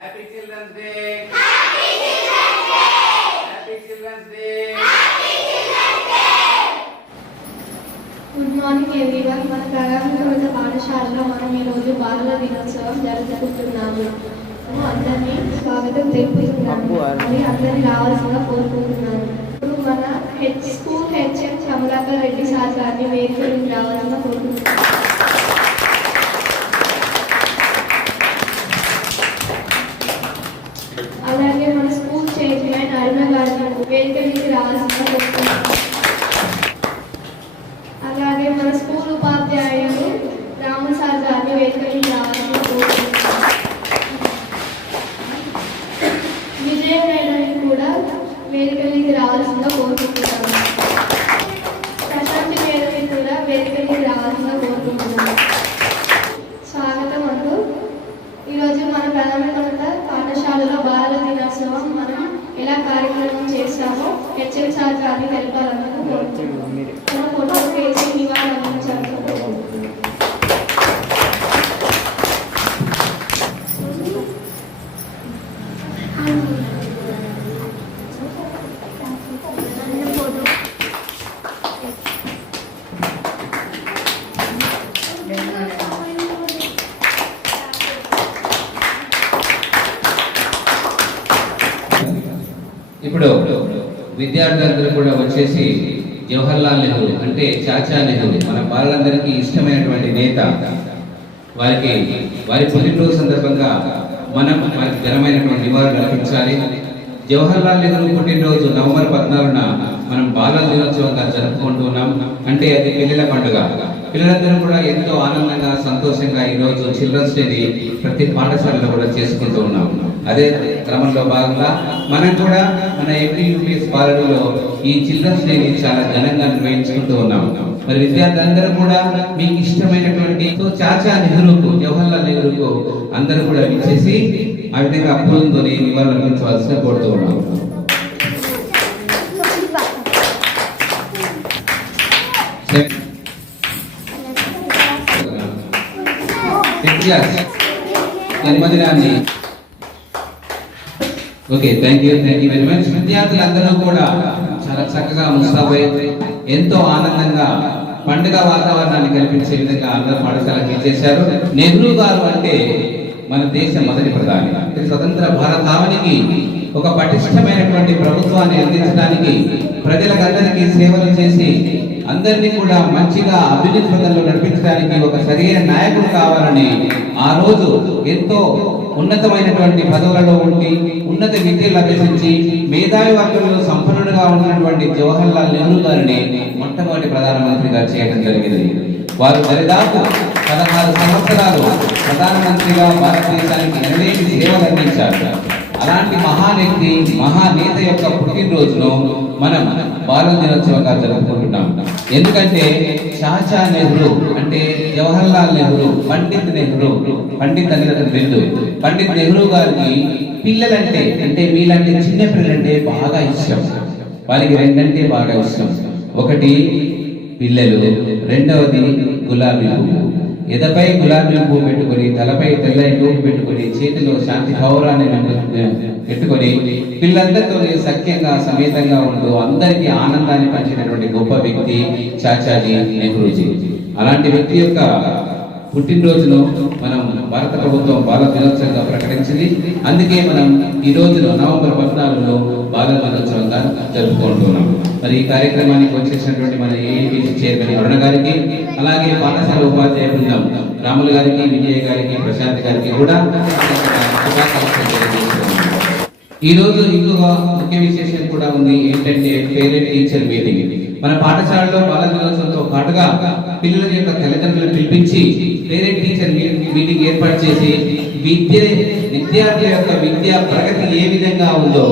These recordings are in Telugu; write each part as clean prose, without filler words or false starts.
Happy Children's Day. Happy Children's Day. Happy Children's Day. Happy Children's Day. Good morning everyone. మన ప్రారంభోత్సవ పాఠశాలలో మనం ఈ రోజు బాలల దినోత్సవం జరుపుకుంటున్నాము. అందరినీ స్వాగతం తెలుపుతున్నాము. మరి అందరినీ రావాల్సిందిగా కోరుకుంటున్నాను. ఇప్పుడు మన school HM Kamalakar Reddy sir గారిని వేదిక నుండి రావాల్సిందిగా కోరుకుంటున్నాను. అలాగే మన స్కూల్ చైర్మన్ అరుణ గారిని వేదిక నుండి రావాల్సిందిగా కోరుకుంటున్నాను. అలాగే మన స్కూల్ ఉపాధ్యాయులు రాము సార్ గారిని వేదిక నుండి రావాల్సిందిగా కోరుకుంటున్నాను. విజయ మేడంని కూడా వేదిక నుండి రావాల్సిందిగా కోరుకుంటున్నాను. ప్రశాంతి మేడంని కూడా వేదిక నుండి రావాల్సిందిగా కోరుకుంటున్నాను. స్వాగతం అంటూ ఈరోజు మన ప్రాథమికోన్నత పాఠశాలలో బాలల దినోత్సవం మనం ఎలా కార్యక్రమం చేస్తామో హెచ్ఎం సార్ గారిని తెలపాలని కోరుకుంటున్నాం. ఫోటో వేసి నివాళులు అందించాలని కోరుకుంటున్నాం. ఇప్పుడు విద్యార్థులందరూ కూడా వచ్చేసి జవహర్లాల్ నెహ్రూ అంటే చాచా నెహ్రూ మన బాలలందరికీ ఇష్టమైనటువంటి నేత, వారి పుట్టినరోజు సందర్భంగా మనం వారికి ఘనమైనటువంటి నివాళులు అర్పించాలి. జవహర్లాల్ నెహ్రూ పుట్టినరోజు నవంబర్ 14న మనం బాలల దినోత్సవంగా జరుపుకుంటున్నాం. అంటే అది పిల్లల పండుగ. పిల్లలందరూ కూడా ఎంతో ఆనందంగా సంతోషంగా ఈరోజు చిల్డ్రన్స్ డేని ప్రతి పాఠశాలలో కూడా చేసుకుంటూ ఉన్నాం. అదే క్రమంలో భాగంగా మనం కూడా మన యూపీఎస్ బాలలలో ఈ చిల్డ్రన్స్ డేని చాలా ఘనంగా నిర్వహించుకుంటూ ఉన్నాం. మరి విద్యార్థులందరూ కూడా మీకు ఇష్టమైనటువంటి చాచా నెహ్రూకు, జవహర్లాల్ నెహ్రూకు అందరూ కూడా ఇచ్చేసి ఆ విధంగా పూలతో నివాళులు అర్పించవలసిన కోరుతూ ఉన్నాం. జన్మదినాన్ని okay, thank you very much. విద్యార్థులందరూ కూడా చాలా చక్కగా ముస్తాబై ఎంతో ఆనందంగా పండుగ వాతావరణాన్ని కల్పించే విధంగా అందరూ పాఠశాలకు ఇచ్చేశారు. నెహ్రూ గారు అంటే మన దేశ మొదటి ప్రధాని. స్వతంత్ర భారతావనికి ఒక పటిష్టమైనటువంటి ప్రభుత్వాన్ని అందించడానికి, ప్రజలకందరికీ సేవలు చేసి అందరినీ కూడా మంచిగా అభివృద్ధి పథంలో నడిపించడానికి ఒక సరైన నాయకుడు కావాలని ఆ రోజు ఎంతో ఉన్నతమైనటువంటి పదవులలో ఉండి ఉన్నత విద్యలు అభ్యసించి మేధావి వర్గంలో సంపన్నుడుగా ఉన్నటువంటి జవహర్లాల్ నెహ్రూ గారిని మొట్టమొదటి ప్రధానమంత్రిగా చేయడం జరిగింది. వారు దరిదాపు 16 సంవత్సరాలు ప్రధానమంత్రిగా భారతదేశానికి అనేక సేవలు అందించారు. అలాంటి మహానేత యొక్క పుట్టినరోజును మనం బాలల దినోత్సవంగా జరుపుకుంటున్నాం. ఎందుకంటే చాచా నెహ్రూ అంటే జవహర్లాల్ నెహ్రూ, పండిత్ అనేది బిందు. పండిత్ నెహ్రూ గారికి పిల్లలంటే అంటే మీలాంటి చిన్న పిల్లలంటే బాగా ఇష్టం. వారికి రెండంటే బాగా ఇష్టం. ఒకటి పిల్లలు, రెండవది గులాబీ పువ్వు. ఎదపై గులాబీ పువ్వు పెట్టుకొని, తలపై తెల్లని పువ్వు పెట్టుకొని, చేతిలో శాంతి కౌరాన్ని పెట్టుకొని పిల్లలందరితో సఖ్యంగా సమేతంగా ఉంటూ అందరికీ ఆనందాన్ని పంచినటువంటి గొప్ప వ్యక్తి చాచాజీ నెహ్రూజీ. అలాంటి వ్యక్తి యొక్క పుట్టినరోజును మనం భారత ప్రభుత్వం బాల దినోత్సవంగా ప్రకటించింది. అందుకే మనం ఈ రోజున నవంబర్ 14లో బాల దినోత్సవంగా జరుపుకుంటున్నాం. మరి ఈ కార్యక్రమానికి వచ్చేసినటువంటి మన ఏఐటీసీ చైర్మన్ అరుణ గారికి, అలాగే పాఠశాల ఉపాధ్యాయ బృందం రాములు గారికి, విజయ్ గారికి, ప్రశాంత్ గారికి కూడా ఈ రోజు ఇంకొక ముఖ్య విశేషం కూడా ఉంది. ఏంటంటే పేరెంట్ టీచర్ మీటింగ్. మన పాఠశాలలో బాల దినోత్సవంతో పాటుగా పిల్లల యొక్క తల్లిదండ్రులను పిలిపించి పేరెంట్ టీచర్ మీటింగ్ ఏర్పాటు చేసి విద్యార్థుల యొక్క విద్యా ప్రగతి ఏ విధంగా ఉందో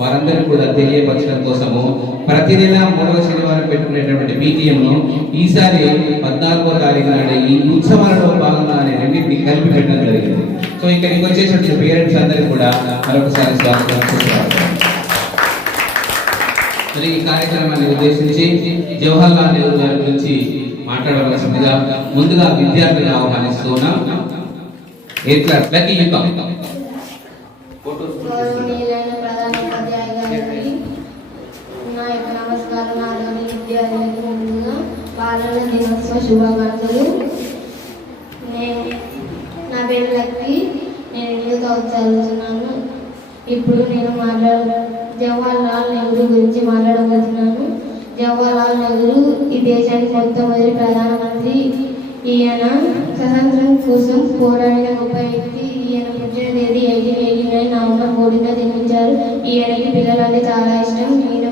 వారందరూ కూడా తెలియపరచడం కోసము ప్రతి నెల 3వ శనివారం పెట్టుకునేటువంటి PTM-ను ఈసారి 14వ తారీఖు నాడు ఈ ఉత్సవాలలో భాగంగా రెండింటిని కలిపి పెట్టడం జరిగింది. సో ఇక్కడికి వచ్చేసినటువంటి పేరెంట్స్ అందరికీ కూడా మరొకసారి స్వాగతం. మరి ఈ కార్యక్రమాన్ని ఉద్దేశించి జవహర్లాల్ నెహ్రూ గారి గురించి మాట్లాడవలసిందిగా ముందుగా విద్యార్థులను ఆహ్వానిస్తున్నాం. ఎట్లా గౌరవనీయులైన ప్రధానోపాధ్యాయ గారికి నా యొక్క నమస్కారం. నాలోని విద్యార్థులకు ముందుగా బాలల దినోత్సవ శుభాకాంక్షలు. నా పేరు లక్కి. నేను 8వ తరగతి చదువుతున్నాను. ఇప్పుడు నేను జవహర్లాల్ నెహ్రూ గురించి మాట్లాడబోతున్నాను. జవహర్లాల్ నెహ్రూ ఈ దేశానికి మొట్టమొదటి ప్రధానమంత్రి. ఈయన స్వతంత్రం కోసం పోరాడిన గొప్ప వ్యక్తి. ఈయన పుట్టిన తేదీ 1889 నవంబర్ 4న జన్మించారు. ఈయనకి పిల్లలంటే చాలా ఇష్టం. ఈయన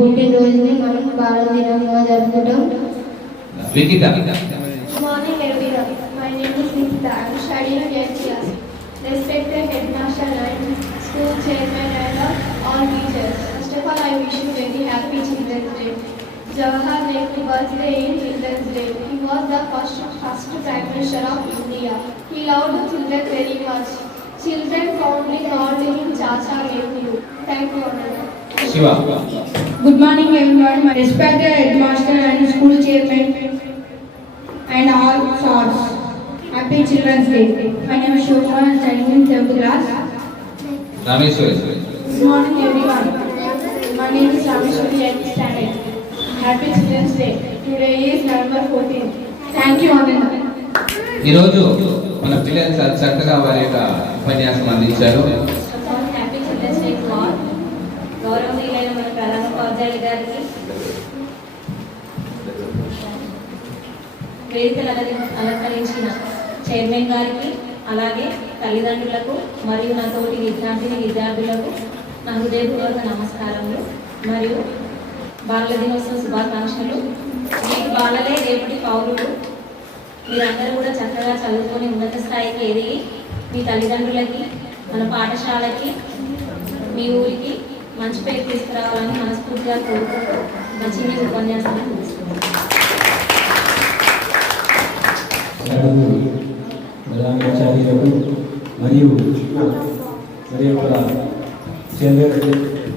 పుట్టినరోజుని మనం బాలల దినంగా జరుపుకుంటాం. Good morning everyone. My name is Nikita. I am studying in 10th class. Respected headmaster and school chairman and all teachers. First of all, I wish you very happy Children's Day. Jawaharlal Nehru birthday in Children's Day. He was the first Prime Minister of India. He loved children very much. Children fondly called him Chacha Nehru. Thank you all. Shiva. Good morning everyone. My respected headmaster and school chairman and all stars. Happy Children's Day. My name is Shobha. I am studying in 7th class. Rameshwari. Good morning everyone. My name is Rameshwari. 8th standard. Happy Children's Day. Today is November 14th. Thank you Ananda. ఈరోజు మన పిల్లలు చాలా చక్కగా వారి యొక్క ఉపన్యాసం అందించారు. Happy children's day to all. గౌరవనీయులైన మన ప్రధానోపాధ్యాయులు గారికి, వేదికలు అలంకరించిన చైర్మన్ గారికి, అలాగే తల్లిదండ్రులకు మరియు నా తోటి విద్యార్థులకు నా హృదయపూర్వక నమస్కారములు మరియు బాలల దినోత్సవ శుభాకాంక్షలు. మీకు బాలలే రేపటి పౌరులు. మీరందరూ కూడా చక్కగా చదువుకొని ఉన్నత స్థాయికి ఎదిగి మీ తల్లిదండ్రులకి, మన పాఠశాలకి, మీ ఊరికి మంచి పేరు తీసుకురావాలని మనస్ఫూర్తిగా కోరుకుంటూ మా చిన్న ఉపన్యాసాన్ని ముగిస్తున్నాను. ప్రధానాచార్యులకు మరియు మరి యొక్క చెల్లెలకు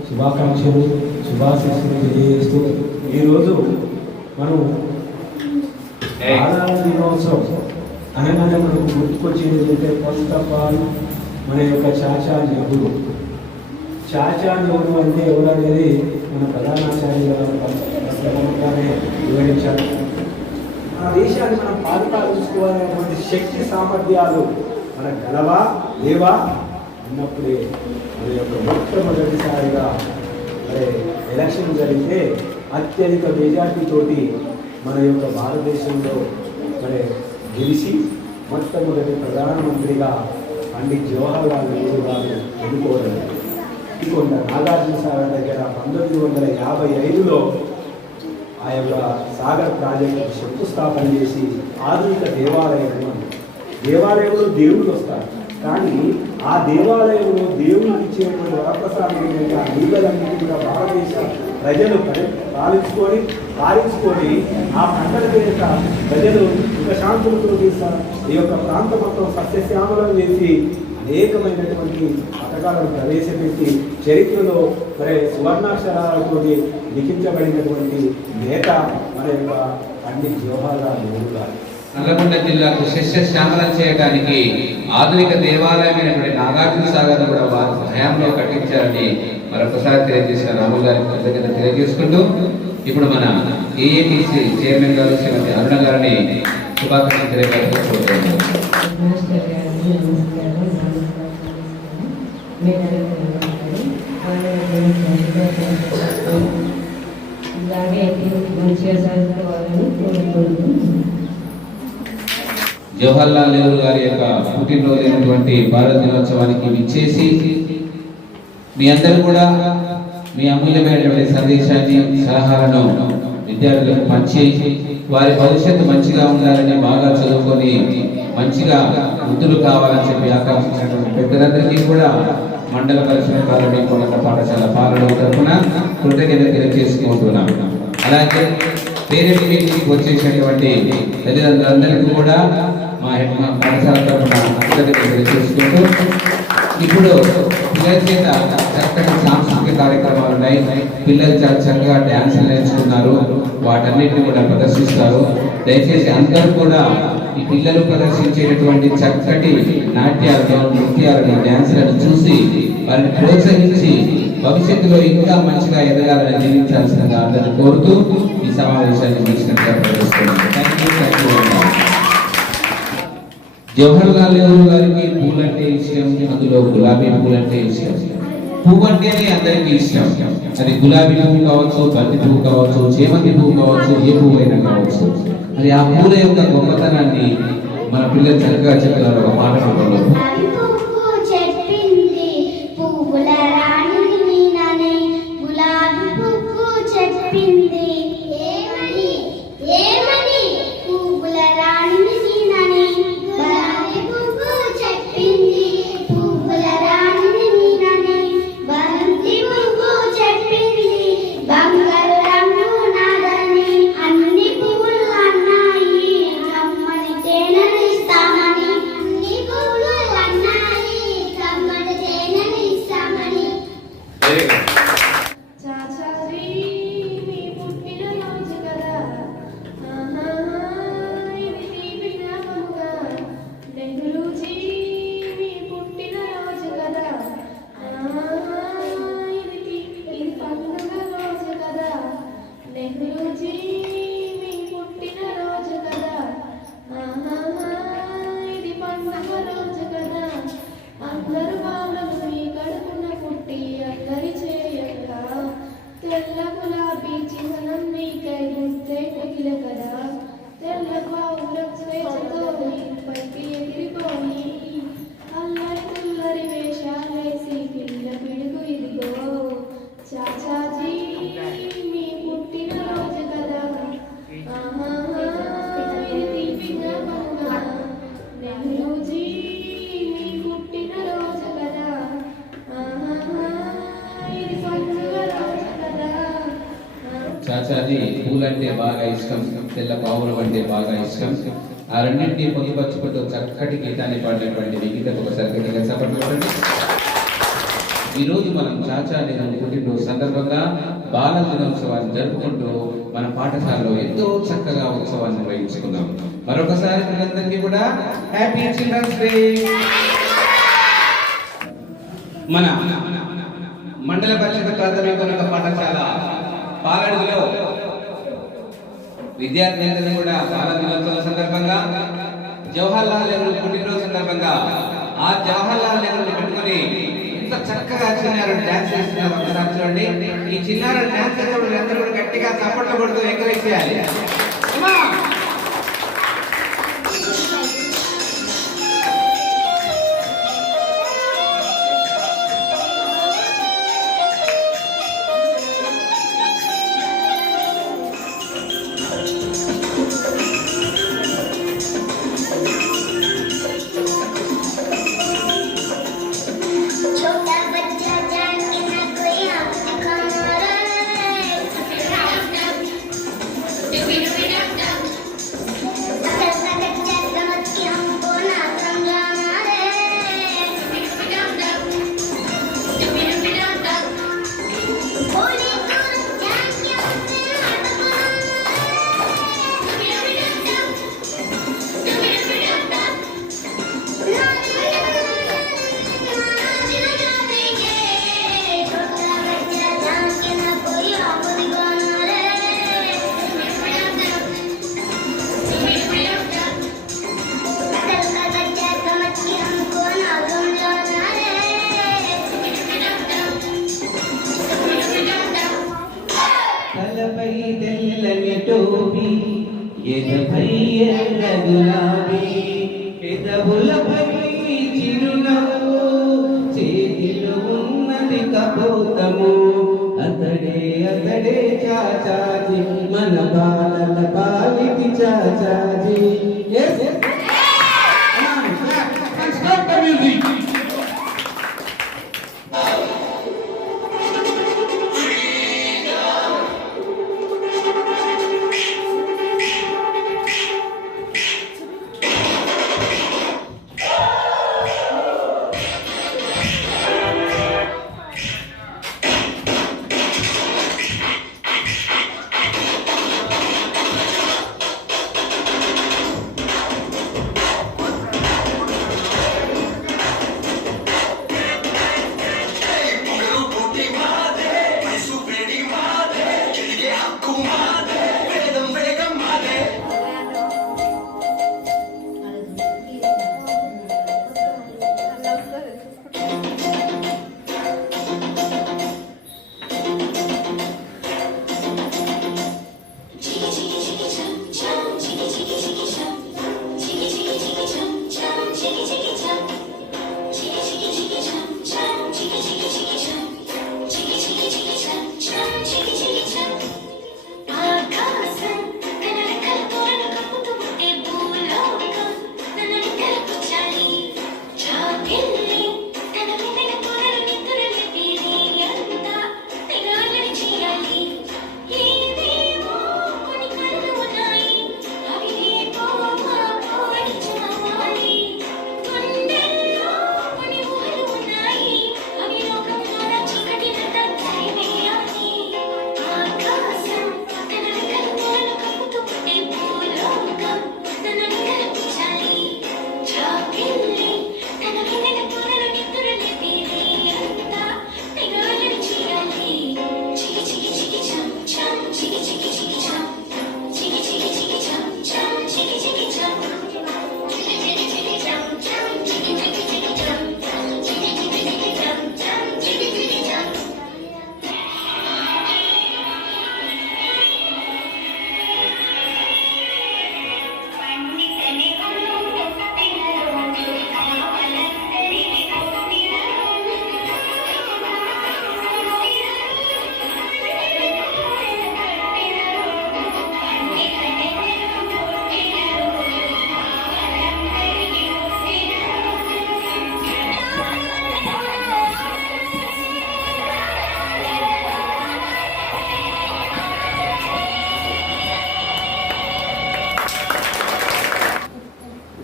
శుభాకాంక్షలు, శుభాశీస్సులు తెలియజేస్తూ ఈరోజు మనం బాలల దినోత్సవం అనగానే మనకు గుర్తుకొచ్చేది ఏంటంటే ఫస్ట్ ఆఫ్ ఆల్ మన యొక్క చాచా నెహ్రూ. చాచా నెహ్రూ అంటే ఎవరనేది మన ప్రధానాచార్యులు ప్రధానంగానే వివరించారు. మన దేశాన్ని మనం పరిపాలించుకోవాలనేటువంటి శక్తి సామర్థ్యాలు మనకు గలవా లేవా అన్నప్పుడే మన యొక్క మొట్టమొదటిసారిగా మరి ఎలక్షన్ జరిగితే అత్యధిక మెజార్టీతోటి మన యొక్క భారతదేశంలో మరి గెలిచి మొట్టమొదటి ప్రధానమంత్రిగా పండిత్ జవహర్లాల్ నెహ్రూ గారు ఎన్నుకోవడం. ఇదిగోండ నాగార్జున సాగర్ దగ్గర 1955లో ఆ యొక్క సాగర్ ప్రాజెక్టు శంకుస్థాపన చేసి ఆధునిక దేవాలయంలో దేవుళ్ళు వస్తారు. కానీ ఆ దేవాలయంలో దేవుడికి ఇచ్చేటువంటి వరప్రసాదం ఏంటంటే ఆ నీళ్ళలన్నింటి కూడా భారతదేశ ప్రజలు పాలించుకొని ఆ పంటల పేరిట ప్రజలు సుఖశాంతులతో తీస్తారు. ఈ యొక్క ప్రాంతం మొత్తం సస్యశ్యామలం చేసి అనేకమైనటువంటి పథకాలను ప్రవేశపెట్టి చరిత్రలో మరి సువర్ణాక్షరాలతో లిఖించబడినటువంటి నేత మన యొక్క పండిత్ జవహర్లాల్ నెహ్రూ గారు. నల్లగొండ జిల్లాకు సస్యశ్యామలం చేయడానికి ఆధునిక దేవాలయమైనటువంటి నాగార్జున సాగర్ కూడా వారి హయాంలో కట్టించారని మరొకసారి తెలియజేసిన రాములు గారికి కృతజ్ఞత తెలియజేసుకుంటూ ఇప్పుడు మన ఏఏటీసీ చైర్మన్ గారు శ్రీమతి అరుణ గారిని శుభాకాంక్షలు తెలియజేసుకుంటున్నాను. జవహర్లాల్ నెహ్రూ గారి యొక్క పుట్టినరోజైనటువంటి భారత దినోత్సవానికి విచ్చేసి మీ అందరూ కూడా మీ అమూల్యమైనటువంటి సందేశాన్ని, సలహాలను విద్యార్థులకు పంచి వారి భవిష్యత్తు మంచిగా ఉండాలని, బాగా చదువుకొని మంచిగా వృద్ధులు కావాలని చెప్పి ఆకాంక్షించినటువంటి పెద్దలందరికీ కూడా మండల పరిషత్ కాలనీ కొనక పాఠశాల పాలన తరఫున కృతజ్ఞత తెలియజేసుకుంటున్నాం. అలాగే వేరే మీటింగ్కి వచ్చేసినటువంటి తల్లిదండ్రులందరికీ కూడా మా పాఠశాల తరఫున కృతజ్ఞత తెలియజేసుకుంటూ ఇప్పుడు పిల్లల చేత చక్కటి సాంస్కృతిక కార్యక్రమాలు ఉన్నాయి. పిల్లలు చాలా చక్కగా డ్యాన్సులు నేర్చుకున్నారు, వాటన్నిటిని కూడా ప్రదర్శిస్తారు. దయచేసి అందరూ కూడా ఈ పిల్లలు ప్రదర్శించేటటువంటి చక్కటి నాట్యాలను, నృత్యాలను, డ్యాన్సులను చూసి వారిని ప్రోత్సహించి భవిష్యత్తులో ఇంకా మంచిగా ఎదగాలని జీవించాల్సిందిగా అందరిని కోరుతూ ఈ సమావేశాన్ని ముగిసినట్టుగా ప్రదర్శిస్తున్నాను. జవహర్లాల్ నెహ్రూ గారికి పూలంటే ఇష్టం, అందులో గులాబీ పూలంటే ఇష్టం. పువ్వు అంటేనే అందరికీ ఇష్టం. అది గులాబీ పువ్వు కావచ్చు, బంతి పువ్వు కావచ్చు, చేమంతి పువ్వు కావచ్చు, ఏ పువ్వు అయినా కావచ్చు. అది ఆ పూల యొక్క గొప్పతనాన్ని మన పిల్లలు చక్కగా చెప్తున్నారు ఒక పాట రూపంలో. చాచాజీ పూలంటే బాగా ఇష్టం, తెల్ల పావులు అంటే బాగా ఇష్టం. ఆ రెండింటినీ పొందుపరుచుకుంటూ చక్కటి గీతాన్ని పాడినటువంటి విగీతకు ఒకసారి గట్టిగా చప్పట్లు కొట్టండి. ఈరోజు మనం చాచా దినం పుట్టినరోజు సందర్భంగా బాల దినోత్సవాన్ని జరుపుకుంటూ మన పాఠశాలలో ఎంతో చక్కగా ఉత్సవాన్ని నిర్వహించుకున్నాం. మరొకసారి పిల్లలందరికీ కూడా హ్యాపీ చిల్డ్రన్స్ డే. మన మండల పరిషత్ ప్రాథమికోన్నత పాఠశాల పాలడుగులో విద్యార్థులందరినీ కూడా బాల దినోత్సవం సందర్భంగా జవహర్లాల్ నెహ్రూ పుట్టినరోజు సందర్భంగా ఆ జవహర్లాల్ నెహ్రూని పెట్టుకొని ఎంత చక్కగా చిన్నారులు డాన్స్ చేస్తున్నారు. ఒకసారి చూడండి. ఈ చిన్నారులు డాన్స్ చేసేవాళ్ళు అందరూ కూడా గట్టిగా చప్పట్లు కొడుతూ ఎంకరేజ్ చేయాలి. తెల్లని టోపీ ఎదపై ఎర్ర గులాబీ పెదవులపై చిరునవ్వు చేతిలో ఉన్నది కపోతము అతడే అతడే చాచాజీ మన బాలల పాలిటి చాచాజీ.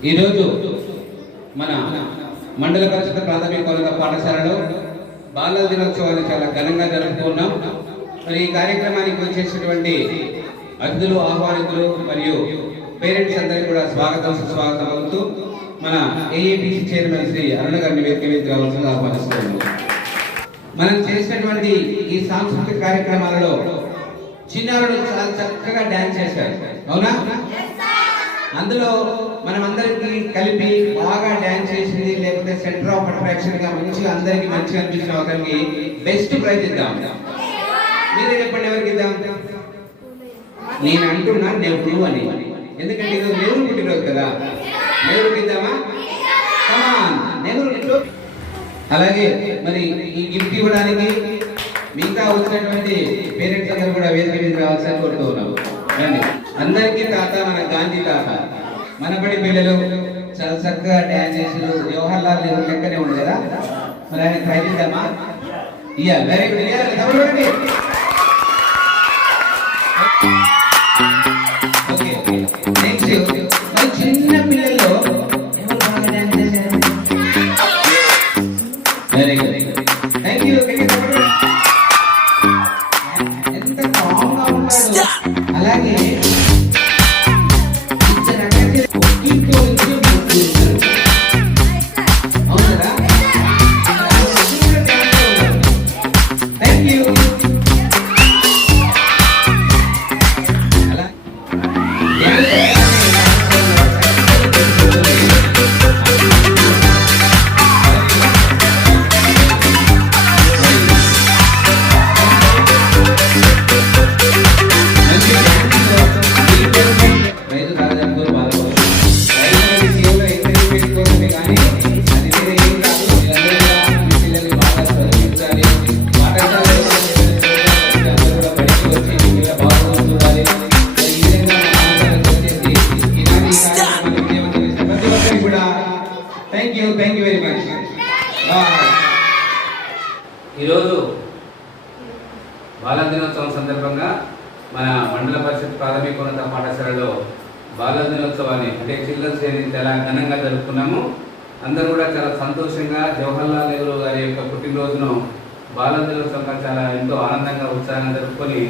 ఈరోజు మన మండల పరిషత్ ప్రాథమికోన్నత పాఠశాలలో బాలల దినోత్సవాన్ని చాలా ఘనంగా జరుపుకున్నాం. మరి ఈ కార్యక్రమానికి వచ్చేసినటువంటి అతిథులు, ఆహ్వానితులు మరియు పేరెంట్స్ అందరికీ కూడా స్వాగతం సుస్వాగతం అవుతూ మన ఏఏటీసీ చైర్మన్ శ్రీ అరుణ గారిని వేదిక రావాల్సిందిగా ఆహ్వానిస్తున్నాము. మనం చేసినటువంటి ఈ సాంస్కృతిక కార్యక్రమాలలో చిన్నారులు చాలా చక్కగా డాన్స్ చేశారు, అవునా? అందులో మనం అందరికి కలిపి బాగా డాన్స్ చేసింది లేకపోతే సెంటర్ ఆఫ్ అట్రాక్షన్ గా మంచిగా అందరికి మంచిగా అనిపించిన ఒకరికి బెస్ట్ ప్రైజ్ ఇద్దాం. మీరే చెప్పండి, ఎవరికి ఇద్దాం? నేను అంటున్నా నెహ్రూ అని, ఎందుకంటే ఇది నెహ్రూ పుట్టినరోజు కదా. నెహ్రూకి ఇద్దామా? కమాన్, నెహ్రూ. అలాగే మరి ఈ గిఫ్ట్ ఇవ్వడానికి మిగతా వచ్చినటువంటి పేరెంట్స్ అందరూ కూడా వేదిక మీద రావాల్సింది కోరుతూ ఉన్నాము. రండి. అందరికీ తాత మన గాంధీ తాత. మనబడి పిల్లలు చాలా చక్కగా డ్యాన్స్ చేసి జవహర్ లాల్ నెహ్రూ లెక్కనే ఉంది కదా. మరి ఆయన ప్రైజ్ ఇద్దామా? ఇయ్యాలి. Very good. ఇయ్యాలి. ఓకే, నెక్స్ట్ మరి చిన్న పిల్లల్లో ఎవరు బాగా డ్యాన్స్ చేశారు? Very good, thank you. ఎంత కామ్గా ఉన్నాడు. అలాగే థ్యాంక్ యూ వెరీ మచ్. ఈరోజు బాలల దినోత్సవం సందర్భంగా మన మండల పరిషత్ ప్రాథమికోన్నత పాఠశాలలో బాలల దినోత్సవాన్ని అంటే చిల్డ్రన్స్ డేని చాలా ఘనంగా జరుపుకున్నాము. అందరూ కూడా చాలా సంతోషంగా జవహర్ లాల్ నెహ్రూ గారి యొక్క పుట్టినరోజును బాలల దినోత్సవంగా చాలా ఎంతో ఆనందంగా ఉత్సాహంగా జరుపుకొని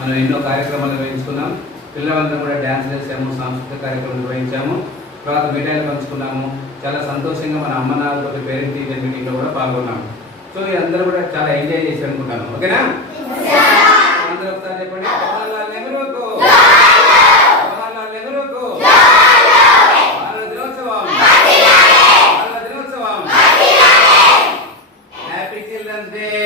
మనం ఎన్నో కార్యక్రమాలు నిర్వహించుకున్నాం. పిల్లలందరూ కూడా డ్యాన్స్ చేసాము, సాంస్కృతిక కార్యక్రమం నిర్వహించాము, తర్వాత మిఠాయిలు పంచుకున్నాము. చాలా సంతోషంగా మన అమ్మ నాన్నతో పేరెంట్ టీచర్ మీటింగ్లో కూడా పాల్గొన్నాము. సో అందరూ కూడా చాలా ఎంజాయ్ చేసి అనుకుంటాను. ఓకేనా? అందరూ ఒకసారి చెప్పండి. జవహర్ లాల్ నెహ్రూకు, జవహర్ లాల్ నెహ్రూకు బాలల దినోత్సవం, బాలల దినోత్సవం. Happy children's day.